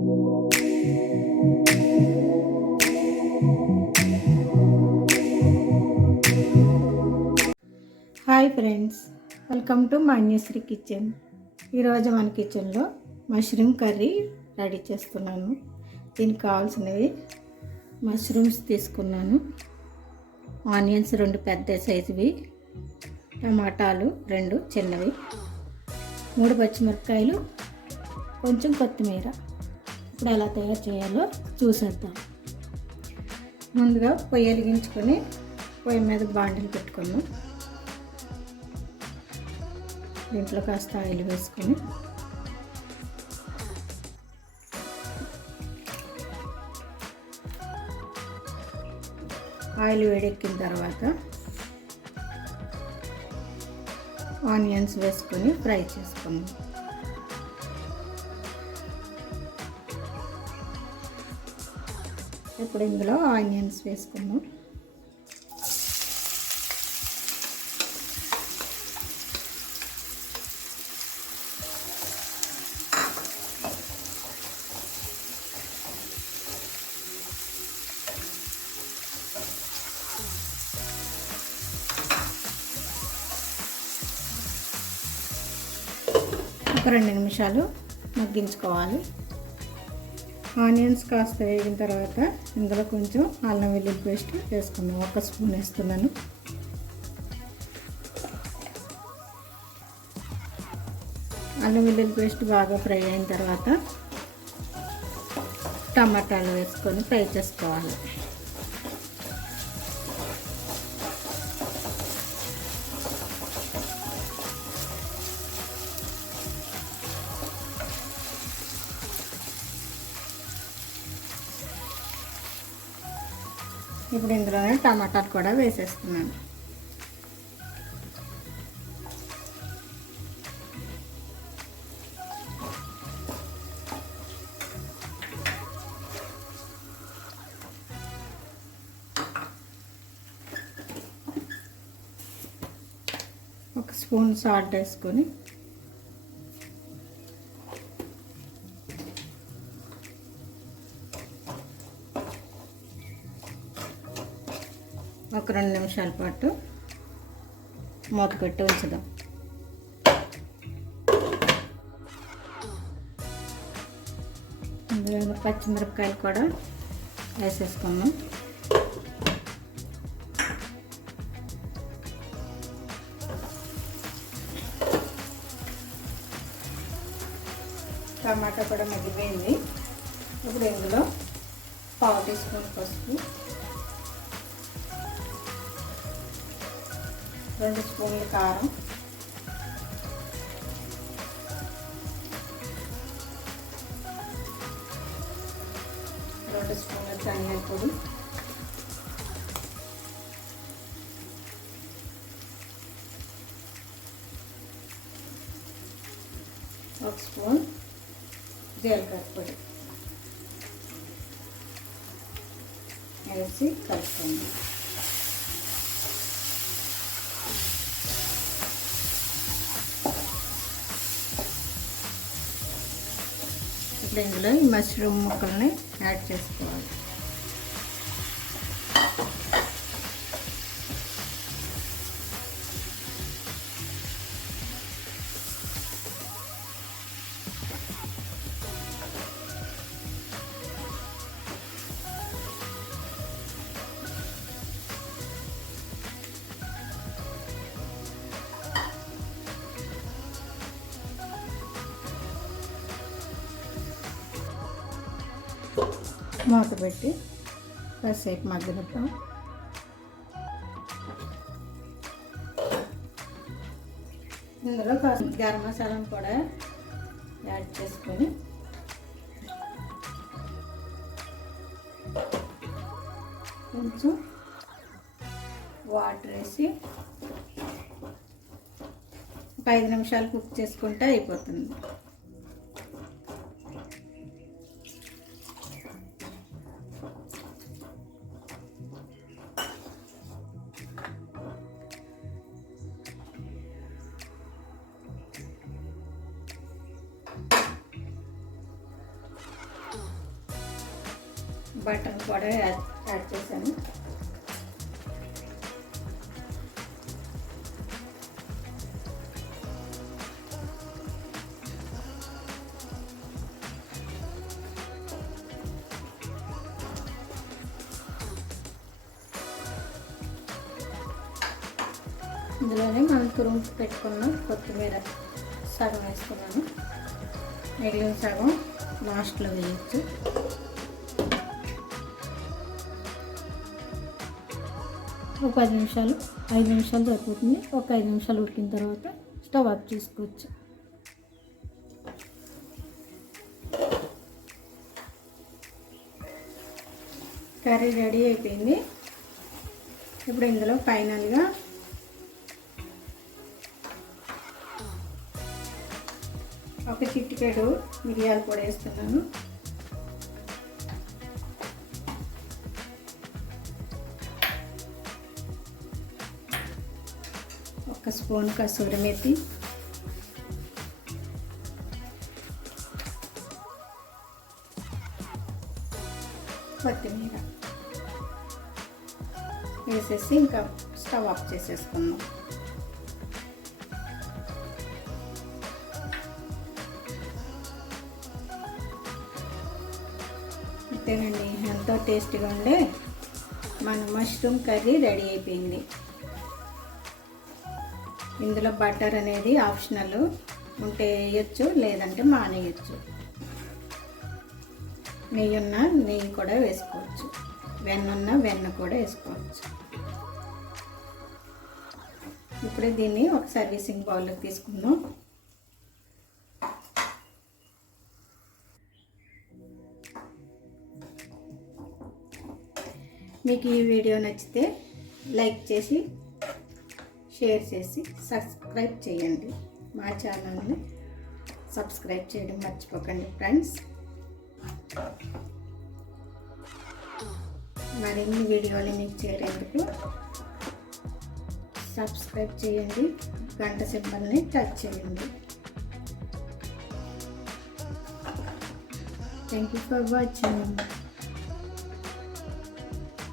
Hi friends, welcome to Manyasri kitchen. ఈరోజు మన కిచెన్లో మష్రూమ్ కర్రీ రెడీ చేస్తున్నాను. దీనికి కావాల్సినవి మష్రూమ్స్ తీసుకున్నాను, ఆనియన్స్ 2 పెద్ద సైజువి, టమాటాలు 2 చిన్నవి, 3 పచ్చిమిరపకాయలు, కొంచెం కొత్తిమీర. ఇప్పుడు ఎలా తయారు చేయాలో చూసేద్దాం. ముందుగా పొయ్యి వెలిగించుకొని పొయ్యి మీద బాండిని పెట్టుకున్నాం. దీంట్లో కాస్త ఆయిల్ వేసుకొని ఆయిల్ వేడెక్కిన తర్వాత ఆనియన్స్ వేసుకొని ఫ్రై చేసుకున్నాం. ఇప్పుడు ఇందులో ఆనియన్స్ వేసుకున్నాం. ఒక 2 నిమిషాలు మగ్గించుకోవాలి. ఆనియన్స్ కాస్త వేగిన తర్వాత ఇందులో కొంచెం అల్లం వెల్లుల్లి పేస్ట్ వేసుకున్నాం. 1 స్పూన్ వేస్తున్నాను. అల్లం వెల్లుల్లి పేస్ట్ బాగా ఫ్రై అయిన తర్వాత టమాటాలు వేసుకొని ఫ్రై చేసుకోవాలి. ఇప్పుడు ఇందులోనే టమాటాలు కూడా వేసేస్తున్నాను. ఒక స్పూన్ సాల్ట్ వేసుకొని ఒక 2 నిమిషాల పాటు మూత పెట్టి ఉంచుదాం. ఇందులో పచ్చిమిరపకాయలు కూడా వేసేసుకున్నాం. టమాటా కూడా మగ్గిపోయింది. ఇప్పుడు ఇందులో 1/2 టీ స్పూన్ పసుపు, 2 స్పూన్ల కారం, 2 స్పూన్ల ధనియాల పొడి, 1 స్పూన్ జీలకర్ర పొడి వేసి కలుపుకోండి. ఇప్పుడు ఇందులో ఈ మష్రూమ్ ముక్కల్ని యాడ్ చేసుకోవాలి. మూత పెట్టి కాసేపు మగ్గనిద్దాం. ఇందులో కాస్త గరం మసాలాను కూడా యాడ్ చేసుకొని కొంచెం వాటర్ వేసి ఒక 5 నిమిషాలు కుక్ చేసుకుంటే అయిపోతుంది. బటర్ కూడా యాడ్ చేశాను. ఇందులోనే మనం తురుము పెట్టుకున్న కొత్తిమీర సగం వేసుకున్నాను. మిగిలిన సగం లాస్ట్లో వేయచ్చు. ఒక 10 నిమిషాలు 5 నిమిషాలు సరిపోతుంది. ఒక 5 నిమిషాలు ఉడికిన తర్వాత స్టవ్ ఆఫ్ చేసుకోవచ్చు. కర్రీ రెడీ అయిపోయింది. ఇప్పుడు ఇందులో ఫైనల్గా ఒక చిటికెడు మిరియాల పొడి వేస్తున్నాను. ఒక స్పూన్ కసూరి మేతి, కొత్తిమీర వేసేసి ఇంకా స్టవ్ ఆఫ్ చేసేసుకుందాం. అంతేనండి, ఎంతో టేస్టీగా ఉండే మన మష్రూమ్ కర్రీ రెడీ అయిపోయింది. ఇందులో బటర్ అనేది ఆప్షనల్, ఉంటే వేయచ్చు, లేదంటే మానేయచ్చు. నెయ్యి ఉన్నా నెయ్యి కూడా వేసుకోవచ్చు, వెన్న ఉన్నా వెన్న కూడా వేసుకోవచ్చు. ఇప్పుడే దీన్ని ఒక సర్వీసింగ్ బౌల్లోకి తీసుకుందాం. మీకు ఈ వీడియో నచ్చితే లైక్ చేసి, షేర్ చేసి, సబ్స్క్రైబ్ చేయండి. మా ఛానల్ని సబ్స్క్రైబ్ చేయడం మర్చిపోకండి ఫ్రెండ్స్. మరిన్ని వీడియోలు మీకు చేరేందుకు సబ్స్క్రైబ్ చేయండి, గంట సింబల్ని టచ్ చేయండి. Thank you for watching.